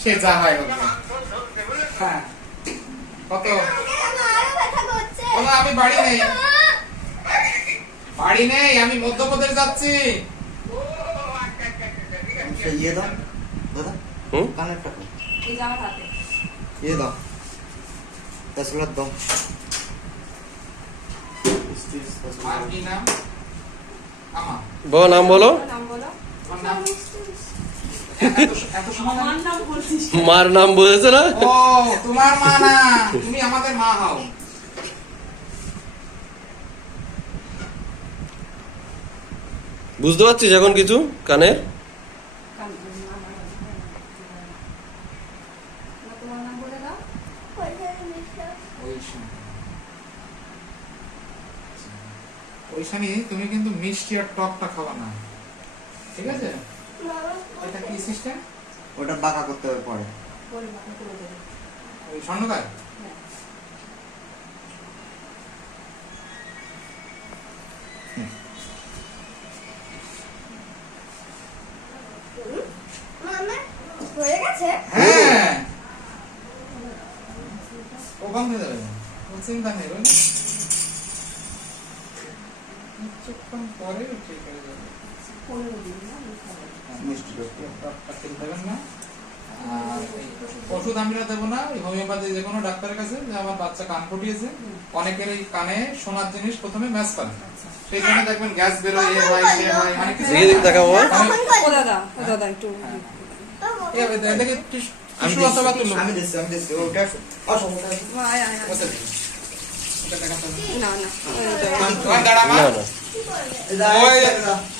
সে যা হয়? হ্যাঁ। কত? বলো আমি বাড়ি নেই। বাড়ি নেই আমি মধ্যপ্রদেশ যাচ্ছি। ও আচ্ছা সে ইয়ে দাও। দাদা কানেরটা ইয়ে দাও। তসলাত দাও কি নাম? বাবা নাম বলো। মার নাম বলেছে না? তোমার মা না তুমি আমাদের মা হও। বুঝতে পারছিস এখন কিছু কানের? তোমার ওইশানি তুমি কিন্তু মিষ্টি আর টকটা খাওয়া না। ঠিক আছে? এটা কি সিস্টেম ওটা বাঁকা করতে হবে পরে। ওই স্বর্ণকার? মামা হয়ে গেছে হ্যাঁ ওখান থেকে যাবে চিন্তা নেই কিছুক্ষণ পরে হয়ে। মিষ্টি দেবেন না। আর ওষুধ আমরা দেবো না হোমিওপ্যাথি যে কোনো ডাক্তারের কাছে যে আমার বাচ্চা কান ফুটিয়েছে অনেকের এই কানে শোনার জিনিস প্রথমে ম্যাচ করে। সেই জন্য দেখবেন গ্যাস বেরোয় এ হয় সে হয় অনেক কিছু দেখে দেখে দেখা বাবা তখন ও দাদা ও দাদা একটু টিস- আমি আমি দিচ্ছি আমি দিচ্ছি। ওটা হবে। না না। Or,